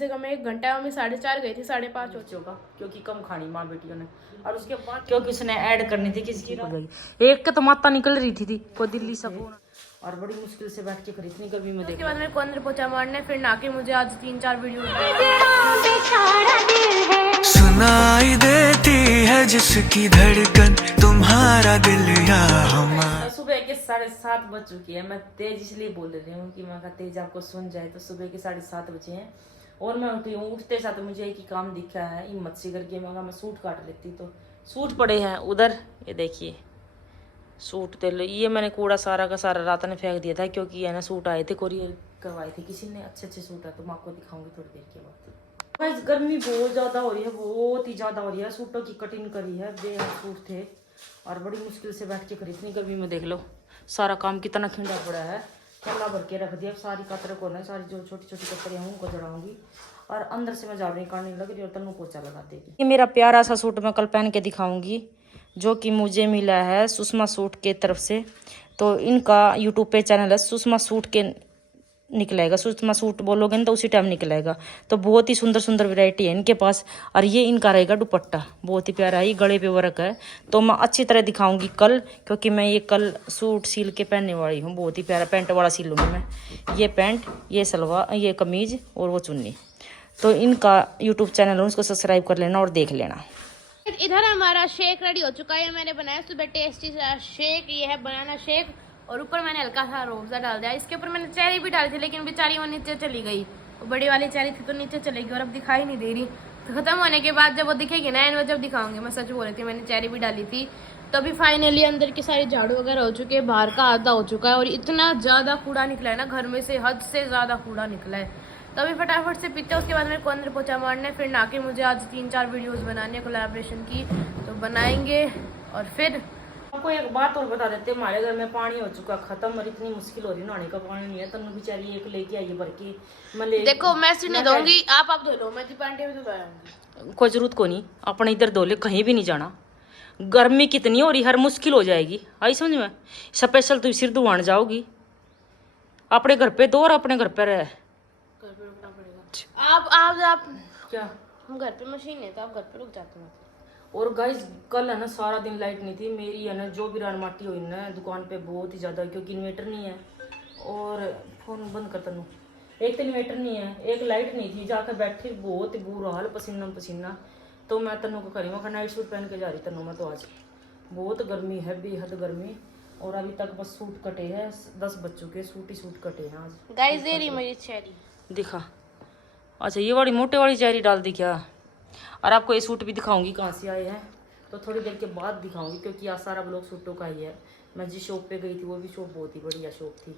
से कम 1 घंटा में 4:30 गई थी, 5:30 हो होगा क्योंकि कम खानी माँ बेटियों ने। और उसके बाद क्योंकि उसने ऐड करनी थी किसी की एक का तो माता निकल रही थी कोई दिल्ली से और बड़ी मुश्किल से बैठ के खरीदनी गर्मी में। उसके बाद मेरे को अंदर पोछा मारने, फिर नहा के मुझे आज 3-4 वीडियो सुनाई देती है जिसकी धड़कन तुम्हारा दिल या हमारा। सुबह के 7:30 बज चुकी है। मैं तेज इसलिए बोल रही हूँ कि मैं तेज आपको सुन जाए। तो सुबह के 7:30 बजे हैं और मैं उठी हूँ। उठते साथ मुझे एक ही काम दिखा है, हिम्मत से करके मैं सूट काट लेती। तो सूट पड़े हैं उधर, ये देखिए सूट तो ये मैंने कूड़ा सारा का सारा रात ने फेंक दिया था क्योंकि है ना सूट आए थे, कोरियर करवाए थे किसी ने, अच्छे अच्छे सूट है। तो मैं आपको दिखाऊंगी थोड़ी देर के बाद। गर्मी बहुत ज़्यादा हो रही है, बहुत ही ज़्यादा हो रही है। सूटों की कटिंग करी है, बेहद सूट थे और बड़ी मुश्किल से बैठ के खरीदनी गर्मी में। देख लो सारा काम कितना खिंडा पड़ा है, कल्ला भर के रख दिया। सारी कतरे को ना, सारी जो छोटी छोटी कतरे हैं उनको जड़ाऊंगी और अंदर से मैं झाड़ू निकालने लग रही और तन्नू पोछा लगा देगी। ये मेरा प्यारा सा सूट मैं कल पहन के दिखाऊंगी जो कि मुझे मिला है सुषमा सूट के तरफ से। तो इनका यूट्यूब पे चैनल है सुषमा सूट के निकलेगा, सुषमा सूट बोलोगे ना तो उसी टाइम निकलेगा। तो बहुत ही सुंदर सुंदर वैरायटी है इनके पास। और ये इनका रहेगा दुपट्टा, बहुत ही प्यारा है, ये गले पे वर्क है। तो मैं अच्छी तरह दिखाऊंगी कल, क्योंकि मैं ये कल सूट सील के पहनने वाली हूँ। बहुत ही प्यारा पैंट वाला सील लूँगी मैं, ये पैंट, ये सलवार, ये कमीज और वो चुन्नी। तो इनका यूट्यूब चैनल है, उसको सब्सक्राइब कर लेना और देख लेना। इधर हमारा शेक रेडी हो चुका है। मैंने बनाया सुबह टेस्टी सा शेक, ये है बनाना शेक। और ऊपर मैंने हल्का सा रोज़ा डाल दिया। इसके ऊपर मैंने चेरी भी डाली थी, लेकिन बेचारी वो नीचे चली गई। वो बड़ी वाली चेरी थी तो नीचे चलेगी और अब दिखाई नहीं दे रही। तो खत्म होने के बाद जब वो दिखेगी ना, वो जब दिखाऊंगी। मैं सच बोल रही थी, मैंने चेरी भी डाली थी। तो अभी फाइनली अंदर की सारी झाड़ू वगैरह हो चुके हैं, बाहर का आधा हो चुका है। और इतना ज़्यादा कूड़ा निकला है ना घर में से, हद से ज़्यादा कूड़ा निकला है। तो अभी फटाफट से पीते हैं। उसके बाद मेरे को अंदर पोछा मारना, फिर ना के मुझे आज 3-4 वीडियोस बनानी है कोलैबोरेशन की, तो बनाएंगे। और फिर आपको एक बात और बता देते हैं, हमारे घर में पानी हो चुका खत्म और इतनी मुश्किल हो रही, नहाने का पानी नहीं है। तन्नू बेचारी एक लेके आई भर के। मैं देखो मैं सीने दूंगी, आप धो लो, मैं दीपांडे में धोऊंगी। कोई जरूरत को नहीं, अपने इधर धो ले, कहीं भी नहीं जाना। गर्मी कितनी हो रही, हर मुश्किल हो जाएगी। आई समझ में? स्पेशल तुम सिर धुआन जाओगी, अपने घर पे दो और अपने घर पे रह। आप क्या हम घर पे मशीन है तो आप घर पे रुक जाते हैं। और गाइस कल है ना सारा दिन लाइट नहीं थी मेरी, है ना जो भी रानमाटी हुई ना दुकान पे बहुत ही ज़्यादा, क्योंकि इन्वेटर नहीं है। और फोन बंद कर तन्नू, एक तो इन्वेटर नहीं है, एक लाइट नहीं थी, जाकर बैठी बहुत ही बुरा हाल, पसीना पसीना। तो मैं तन्नू को करी मैं नाइट सूट पहन के जा रही तन्नू मैं। तो आज बहुत गर्मी है, बेहद गर्मी। और अभी तक बस सूट कटे हैं, 10 बज चुके, सूट ही सूट कटे हैं आज। गाइस ये रही मेरी चेरी, दिखा। अच्छा ये वाली मोटे वाली चेरी डाल दी क्या? और आपको ये सूट भी दिखाऊंगी कहाँ से आए हैं, तो थोड़ी देर के बाद दिखाऊंगी, क्योंकि आज सारा ब्लॉग सूटों का ही है। मैं जिस शॉप पे गई थी वो भी शॉप बहुत ही बढ़िया शॉप थी।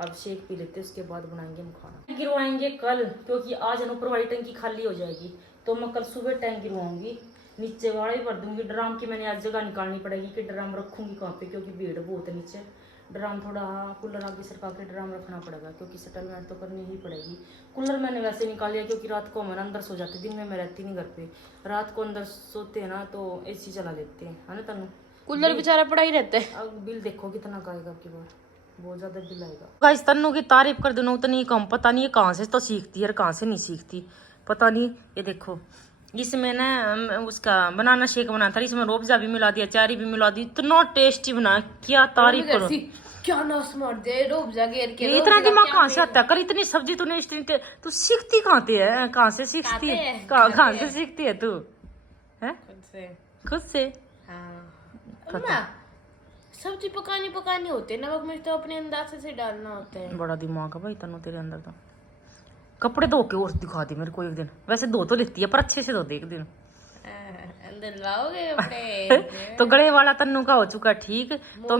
अब शेक पी लेते, उसके बाद बनाएंगे हम खाना। गिरवाएंगे कल, क्योंकि आज ऊपर वाली टंकी खाली हो जाएगी। तो मैं कल सुबह टैंक गिरवाऊंगी, नीचे वाले भर दूंगी। ड्राम की मैंने आज जगह निकालनी पड़ेगी कि ड्राम रखूंगी कहाँ पे, क्योंकि भीड़ बहुत है नीचे। ड्राम थोड़ा कूलर आगे सरका के ड्राम रखना पड़ेगा, क्योंकि सेटलमेंट तो करनी ही पड़ेगी। कूलर मैंने वैसे निकाल लिया, क्योंकि रात को हम अंदर सो जाते, दिन में मैं रहती नहीं घर पे। रात को अंदर सोते हैं ना तो एसी चला लेते हैं, है ना तन्नू? कूलर बेचारा पड़ा ही रहता है। अब बिल देखो कितना का आएगा आपकी बार, बहुत ज्यादा बिल आएगा। गाइस तन्नू की तारीफ कर देना उतनी कम, पता नहीं ये कहाँ से तो सीखती है और कहाँ से नहीं सीखती पता नहीं। ये देखो इसमें ना उसका बनाना शेक बना था, इसमें रूअफ़ज़ा भी मिला दिया, चेरी भी मिला दी, इतना टेस्टी बना, क्या तारीफ करो। क्या नस मार दे रूअफ़ज़ा घेर के। इतना दिमाग कहाँ से आता है? कर इतनी सब्जी तूने तू सीखती कहाँ है? कहाँ से सीखती है? कहाँ से सीखती है तू? है खुद से? हाँ सब्जी पकानी होती है, नमक मिर्च तो अपने अंदाजे से डालना होता है। बड़ा दिमाग है भाई तन्नू तेरे अंदर तो। कपड़े धो के और दिखा दी मेरे को एक दिन, वैसे धो तो लेती है पर अच्छे से धो दे एक दिन। अंदर लाओगे कपड़े। तो गले वाला तन्नू का हो चुका ठीक। तो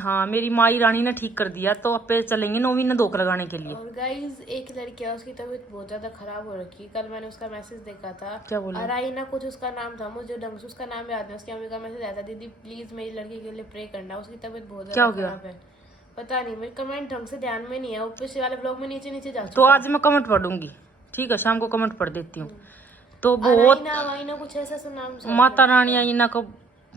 हाँ मेरी माई रानी ने ठीक कर दिया, तो अब पे चलेंगे 9वीं ने धोख लगाने के लिए। और गाइस एक लड़की है, उसकी तबीयत बहुत ज्यादा खराब हो रखी। कल मैंने उसका मैसेज देखा था, क्या बोला? अराइना कुछ उसका नाम था, मुझे ढंग से उसका नाम याद नहीं। उसकी मम्मी का मैसेज आया था, दीदी प्लीज मेरी लड़की के लिए प्रे करना, उसकी तबीयत बहुत ज्यादा खराब है। पता नहीं मेरे कमेंट ढंग से ध्यान में नहीं है, ऊपर वाले ब्लॉग में नीचे जा। तो आज मैं कमेंट पढ़ दूंगी, ठीक है शाम को कमेंट पढ़ देती हूँ। तो बहुत कुछ ऐसा सुना, माता रानी आईना को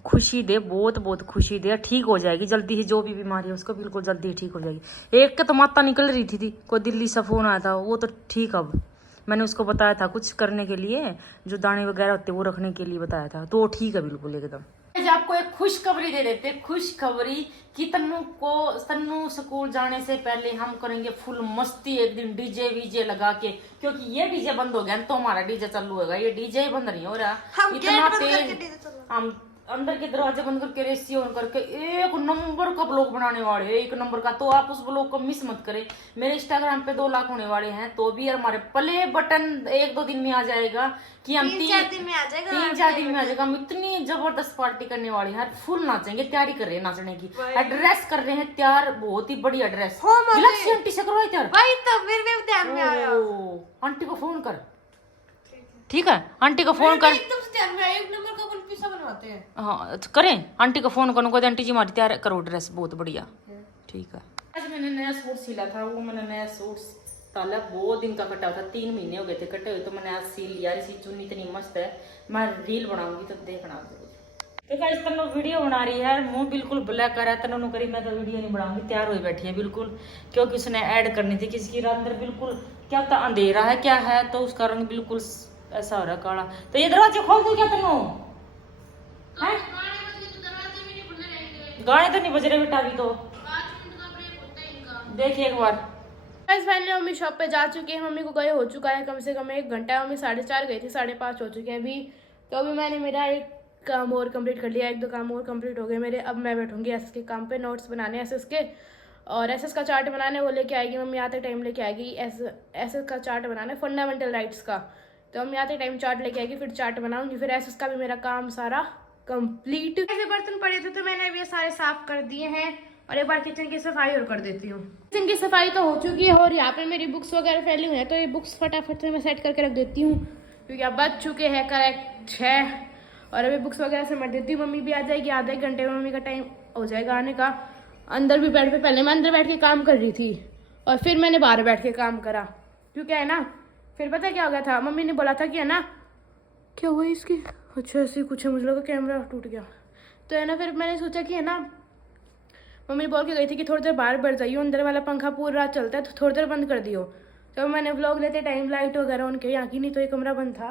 खुशी दे, बहुत बहुत खुशी दे, ठीक हो जाएगी जल्दी ही। जो भी बीमारी है उसको बिल्कुल जल्दी ही ठीक हो जाएगी। एक के तो माता निकल रही थी कोई दिल्ली से फोन आया था, वो तो ठीक अब मैंने उसको बताया था कुछ करने के लिए, जो दाने वगैरह होते वो रखने के लिए बताया था, तो वो ठीक है बिल्कुल एकदम। आपको एक खुशखबरी दे देते, खुशखबरी कि तन्नू स्कूल जाने से पहले हम करेंगे फुल मस्ती एक दिन डीजे वीजे लगा के, क्योंकि ये डीजे बंद हो गया तो हमारा डीजे चालू होगा, ये डीजे ही बंद नहीं हो रहा। इतना तेज हम अंदर के दरवाजे बंद करके रेसी ऑन करके एक नंबर का ब्लॉग बनाने वाले हैं, एक नंबर का। तो आप उस ब्लॉग को मिस मत करें। मेरे इंस्टाग्राम पे 2 लाख होने वाले हैं, तो भी हमारे प्ले बटन 1-2 दिन में आ जाएगा कि हम 3-4 दिन में आ जाएगा। हम इतनी जबरदस्त पार्टी करने वाले हैं, फुल नाचेंगे, तैयारी कर रहे हैं नाचने की, ड्रेस कर रहे हैं तैयार, बहुत ही बढ़िया ड्रेस। आंटी से करवाई तैयार, ध्यान में आया। आंटी को फोन कर, ठीक है आंटी को फोन कर, एकदम से ध्यान में आया, एक नंबर का पिज्जा बनवाते हैं। हाँ करें, आंटी को फोन करूँ, आंटी जी हमारी तैयार करो ड्रेस, बहुत बढ़िया, ठीक है। आज मैंने नया सूट सिला था, वो मैंने नया सूट डाला, बहुत दिन का कटा हुआ था, 3 महीने हो गए थे कटे हुए, तो मैंने आज सिल लिया। इसी चुन्नी इतनी मस्त है, मैं रील बनाऊंगी तो देखना। तो गाइस तन्नू वीडियो बना रही है, मुंह बिल्कुल ब्लैक कर रहा है। तन्नू करी मैं तो वीडियो नहीं बनाऊंगी, तैयार हुई बैठी है बिल्कुल, क्योंकि उसने ऐड करनी थी किसी की अंदर बिल्कुल क्या पता अंधेरा है क्या है, तो उसका रंग बिल्कुल ऐसा हो रहा है काला। तो ये दरवाजे खोल दो क्या तन्नू, गाने तो नहीं बज रहे बेटा अभी, तो देखिए एक बार। फाइनली मम्मी शॉप पे जा चुके हैं, मम्मी को गए हो चुका है कम से कम 1 घंटा। मम्मी 4:30 गई थी, 5:30 हो चुके हैं अभी। तो अभी मैंने मेरा एक काम और कंप्लीट कर लिया, 1-2 काम और कंप्लीट हो गए मेरे। अब मैं बैठूंगी एसएस के काम पे, नोट्स बनाने एसएस के, और एसएस का चार्ट बनाने वो लेके आएगी मम्मी, आते टाइम लेके आएगी। एसएस का चार्ट बनाना है, फंडामेंटल राइट्स का, तो मम्मी आते टाइम चार्ट लेके आएगी, फिर चार्ट बनाऊंगी, फिर एसएस का भी मेरा काम सारा कंप्लीट। ऐसे बर्तन पड़े थे तो मैंने अभी ये सारे साफ कर दिए हैं, और एक बार किचन की सफाई और कर देती हूँ। किचन की सफाई तो हो चुकी है, और यहाँ पे मेरी बुक्स वगैरह फैली हुई है, तो ये बुक्स फटाफट से मैं सेट करके रख देती हूँ, क्योंकि अब बज चुके हैं करेक्ट 6, और अभी बुक्स वगैरह समेट देती हूँ। मम्मी भी आ जाएगी आधे घंटे में, मम्मी का टाइम हो जाएगा आने का। अंदर भी बैठ के, पहले मैं अंदर बैठ के काम कर रही थी, और फिर मैंने बाहर बैठ के काम करा, क्योंकि है ना, फिर पता क्या हो गया था, मम्मी ने बोला था कि है ना, क्या हुआ इसकी, अच्छा ऐसे कुछ है, मुझे लगा कैमरा टूट गया, तो है ना, फिर मैंने सोचा कि है ना, मम्मी बोल के गई थी कि थोड़ी देर बाहर बैठ जाइयो, अंदर वाला पंखा पूरा रात चलता है, तो थोड़ी देर बंद कर दियो। तो मैंने व्लॉग लेते टाइम लाइट वगैरह उनके यहाँ की नहीं, तो ये कमरा बंद था,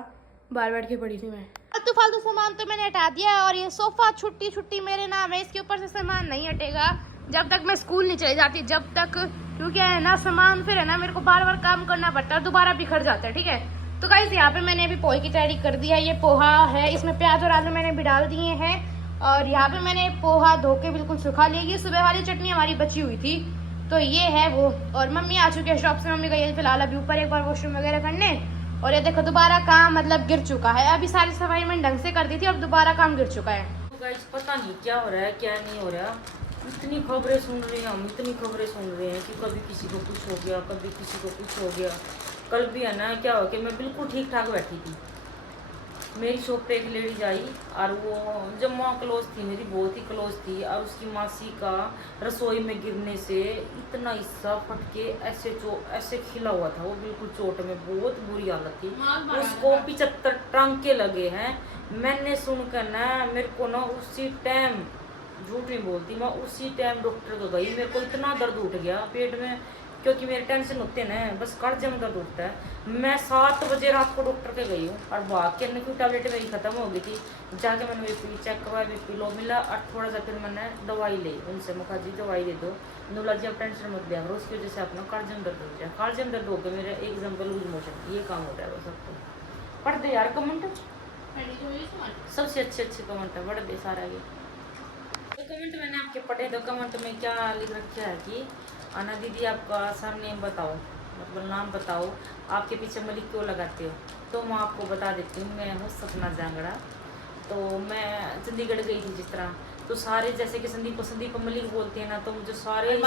बाहर बैठ के पड़ी थी मैं। तो फालतू सामान तो मैंने हटा दिया है, और ये सोफा छुट्टी मेरे नाम है, इसके ऊपर से सामान नहीं हटेगा जब तक मैं स्कूल नहीं चली जाती, जब तक, क्योंकि है ना सामान फिर है ना मेरे को बार बार काम करना पड़ता है, दोबारा बिखर जाता है, ठीक है। तो गाइस यहाँ पे मैंने अभी पोहे की तैयारी कर दी है, ये पोहा है, इसमें प्याज और आलू मैंने भी डाल दिए हैं, और यहाँ पे मैंने पोहा धो के बिल्कुल सुखा लिया। ये सुबह वाली चटनी हमारी बची हुई थी, तो ये है वो। और मम्मी आ चुकी है शॉप से, मम्मी गई है फिलहाल अभी ऊपर एक बार वॉशरूम वगैरह करने, और ये देखो दोबारा काम मतलब गिर चुका है। अभी सारी सफाई मैंने ढंग से कर दी थी, और दोबारा काम गिर चुका है। गाइस पता नहीं क्या हो रहा है क्या नहीं हो रहा, इतनी खबरें सुन रहे हैं हम, इतनी खबरें सुन रहे हैं कि कभी किसी को कुछ हो गया, कभी किसी को कुछ हो गया। कल भी है ना क्या हो कि मैं बिल्कुल ठीक ठाक बैठी थी, मेरी शॉप पे एक लेडीज आई, और वो जब माँ क्लोज थी मेरी, बहुत ही क्लोज थी, और उसकी मासी का रसोई में गिरने से इतना हिस्सा फट के ऐसे खिला हुआ था, वो बिल्कुल चोट में, बहुत बुरी हालत थी। उसको 75 टांके लगे हैं। मैंने सुनकर ना मेरे को ना उसी टाइम, झूठ नहीं बोलती मैं, उसी टाइम डॉक्टर को गई। मेरे को इतना दर्द उठ गया पेट में, क्योंकि मेरे टेंशन होते हैं ना, बस कड़जे में दर्द उठता है। मैं 7 बजे रात को डॉक्टर के गई हूँ, और भाग के कोई टैबलेट मेरी खत्म हो गई थी, जाके मैंने बीपी चेक करवाया, बीपी लो मिला, और थोड़ा सा फिर मैंने दवाई ली उनसे, मुखा जी दवाई दे दो, नूला जी अब टेंशन मत लिया करो, उसकी वजह से अपना कड़जे में दर्द हो जाए, कड़जे में दर्द हो गया मेरे, एग्जाम्पल लूज मोशन, ये काम हो रहा है। बस सबको पढ़ दे यार कमेंट, सबसे अच्छे कमेंट है, पढ़ दे सारा। ये तो कमेंट मैंने आपके पढ़े, तो कमेंट में क्या लिख रखा है कि आना दीदी आपका सर नेम बताओ, मतलब नाम बताओ, आपके पीछे मलिक क्यों लगाते हो। तो मैं आपको बता देती हूँ, मैं हूँ सपना जांगड़ा। तो मैं चंडीगढ़ गई थी जिस तरह, तो सारे जैसे कि संदीप को संदीप मलिक बोलते हैं ना, तो मुझे सारे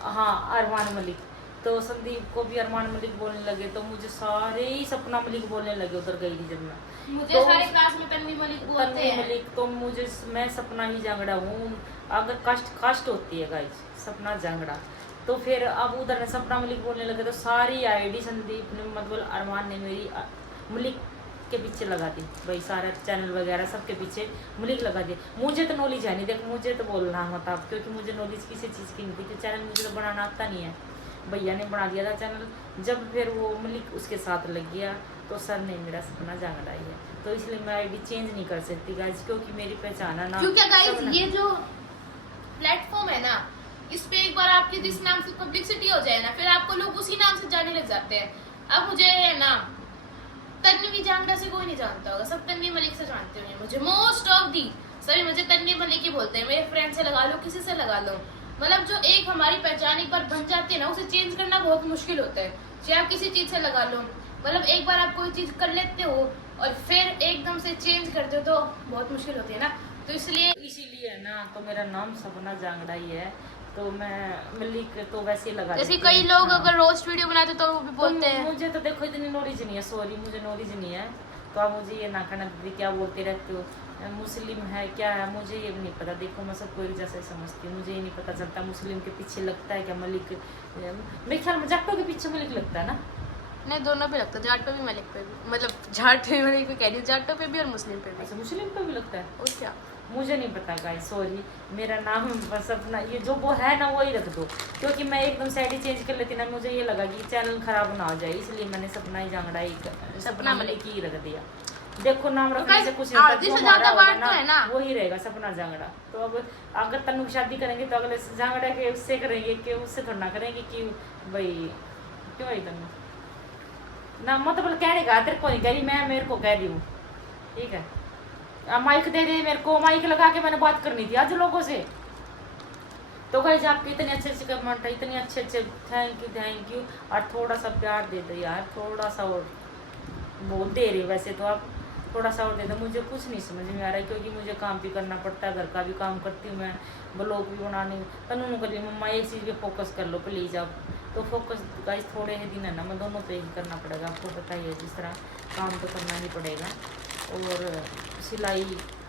हाँ अरमान मलिक, तो संदीप को भी अरमान मलिक बोलने लगे, तो मुझे सारे ही सपना मलिक बोलने लगे। उधर गई थी जब मैं, मुझे तो सारे क्लास में तन्वी मलिक बोलते हैं। मलिक, तो मुझे, मैं सपना ही जांगड़ा हूँ। अगर कास्ट होती है गाइस सपना जांगड़ा, तो फिर अब उधर सपना मलिक बोलने लगे, तो सारी आईडी संदीप ने, मतलब अरमान ने मेरी मलिक के पीछे लगा दी भाई, सारा चैनल वगैरह सबके पीछे मलिक लगा दी। मुझे तो नॉलेज है नहीं, देख मुझे तो बोलना होता, क्योंकि मुझे नॉलेज किसी चीज़ की नहीं थी, कि चैनल मुझे तो बनाना आता नहीं है। भैया ने बना दिया था चैनल। जब फिर वो मलिक उसके साथ लग गया तो सर ने मेरा सपना जागड़ा है, तो इसलिए मैं आईडी चेंज नहीं कर सकती गाइस, क्योंकि मेरी पहचान है ना। क्योंकि गाइस सब ये जो प्लेटफॉर्म है ना, इस पे एक बार आपकी जिस नाम से पब्लिसिटी हो जाए ना, फिर आपको लोग उसी नाम से जाने लग जाते हैं। अब मुझे है ना तन्वी जांगड़ा से कोई नहीं जानता होगा, सब तन्वी मलिक से जानते होंगे मुझे। मोस्ट ऑफ दी सभी मुझे तन्वी मलिक ही बोलते हैं। मेरे फ्रेंड से लगा लो, किसी से लगा लो, मतलब जो एक हमारी पहचान एक बार बन जाती है ना, उसे चेंज करना बहुत मुश्किल होता है। चाहे आप किसी चीज से लगा लो, मतलब एक बार आप कोई चीज कर लेते हो और फिर एकदम से चेंज करते हो तो बहुत मुश्किल होती है ना। तो इसीलिए ना तो मेरा नाम सपना जांगड़ा ही है, तो मैं मलिक तो वैसे ही लगा जैसे देती कई हूँ। लोग हाँ। अगर रोस्ट वीडियो बनाते तो वो भी बोलते हैं। मुझे तो देखो इतनी नॉलेज नहीं है, सॉरी मुझे नॉलेज नहीं है, तो आप मुझे ये ना कहना दीदी क्या बोलते रहते हो, मुस्लिम है क्या है, मुझे ये भी नहीं पता। देखो मैं सबको एक जैसा ही समझती हूँ, मुझे ये नहीं पता चलता मुस्लिम के पीछे लगता है क्या मलिक। मेरे ख्याल में जाटों के पीछे मलिक लगता है ना। नहीं, दोनों पे लगता है, जाट पे भी मलिक पे भी, मतलब जाट पे मलिक पे कह रही हूँ, जाटों पे भी और मुस्लिम पे भी। अच्छा मुस्लिम पे भी लगता है, और क्या, मुझे नहीं पता गाइस, सॉरी। मेरा नाम बस अपना ये जो वो है ना वही रख दो, क्योंकि मैं एकदम से आईडी चेंज कर लेती ना, मुझे ये लगा कि चैनल खराब ना हो जाए, इसलिए मैंने सपना ही जांगड़ा ही सपना मलिक ही रख दिया। देखो नाम रखने से कुछ नहीं होता, जो हमारा होगा ना वही रहेगा सपना जांगड़ा। तो अब अगर तनु की शादी करेंगे तो अगले जांगड़ा के उससे करेंगे कि उससे थोड़ा ना करेंगे कि भाई क्यों है तनु ना, मतलब कहने का तेरे को नहीं कह रही मैं, मेरे को कह रही हूँ, ठीक है। माइक दे दे मेरे को, माइक लगा के मैंने बात करनी थी आज लोगों से। तो गाइस आपके इतने अच्छे अच्छे कमेंट है, इतने अच्छे अच्छे, थैंक यू। और थोड़ा सा प्यार दे दो यार, थोड़ा सा और बहुत दे रहे वैसे तो आप, थोड़ा सा और दे दो। मुझे कुछ नहीं समझ में आ रहा है, क्योंकि मुझे काम भी करना पड़ता है, घर का भी काम करती हूँ मैं, ब्लॉग भी बनानी। तनु कर रही मम्मा एक चीज़ पे फोकस कर लो प्लीज़ आप, तो फोकस गाइस थोड़े ही दिन है ना, मैं दोनों पे ही करना पड़ेगा, आपको पता ही है, जिस तरह काम तो करना ही पड़ेगा। और सिलाई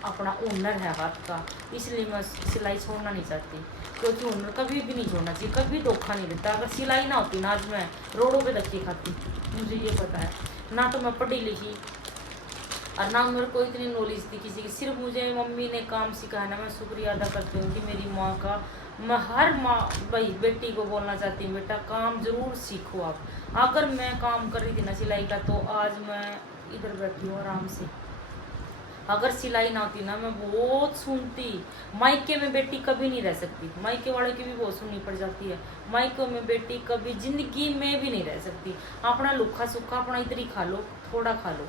अपना हुनर है हाथ का, इसलिए मैं सिलाई छोड़ना नहीं चाहती, क्योंकि हुनर कभी भी नहीं छोड़ना चाहिए, कभी धोखा नहीं देता। अगर सिलाई ना होती ना आज मैं रोडों पे धक्के खाती, मुझे ये पता है। ना तो मैं पढ़ी लिखी और ना मेरे को इतनी नॉलेज थी किसी की, सिर्फ मुझे मम्मी ने काम सिखाया ना, मैं शुक्रिया अदा करती हूँ कि मेरी माँ का। मैं हर माँ भाई बेटी को बोलना चाहती हूँ, बेटा काम जरूर सीखो आप। अगर मैं काम कर रही थी ना सिलाई का, तो आज मैं इधर बैठी हूँ आराम से। अगर सिलाई ना होती ना, मैं बहुत सुनती। मायके में बेटी कभी नहीं रह सकती, मायके वाले की भी बहुत सुननी पड़ जाती है। मायके में बेटी कभी जिंदगी में भी नहीं रह सकती। अपना लुखा सुखा अपना इधर ही खा लो, थोड़ा खा लो,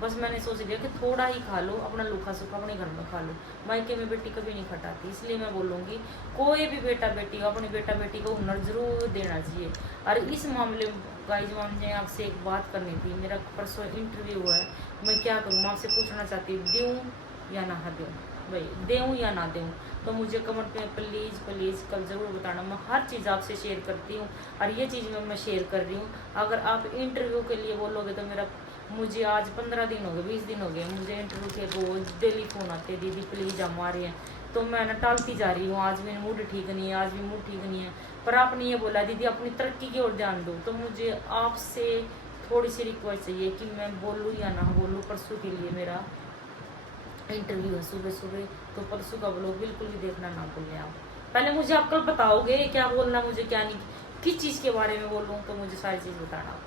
बस मैंने सोच लिया कि थोड़ा ही खा लो, अपना लुखा सुखा अपने घर में खा लो। मायके में बेटी कभी नहीं खटाती, इसलिए मैं बोलूँगी कोई भी बेटा बेटी हो, अपनी बेटा बेटी को हुनर जरूर देना चाहिए। और इस मामले में गाइस मुझे आपसे एक बात करनी थी, मेरा परसों इंटरव्यू हुआ है, मैं क्या करूँ, मैं आपसे पूछना चाहती हूँ, दूँ या ना दूँ, भाई दूँ या ना दूँ, तो मुझे कमेंट में प्लीज़ प्लीज़ कल ज़रूर बताना। मैं हर चीज़ आपसे शेयर करती हूँ और ये चीज़ मैं शेयर कर रही हूँ। अगर आप इंटरव्यू के लिए बोलोगे तो मुझे आज 15 दिन हो गए, 20 दिन हो गए, मुझे इंटरव्यू के रोज डेली फ़ोन आते, दीदी प्लीज़ हम आ रहे हैं, तो मैं ना टालती जा रही हूँ। आज मेरा मूड ठीक नहीं है, आज भी मूड ठीक नहीं है, पर आपने ये बोला दीदी अपनी तरक्की की ओर ध्यान दो, तो मुझे आपसे थोड़ी सी रिक्वेस्ट चाहिए कि मैं बोलूँ या ना बोलूँ। परसों के लिए मेरा इंटरव्यू है सुबह सुबह, तो परसों का ब्लॉग बिल्कुल भी देखना ना भूलें आप। पहले मुझे आप कल बताओगे क्या बोलना, मुझे क्या नहीं, किस चीज़ के बारे में बोलूँ, तो मुझे सारी चीज़ बताना।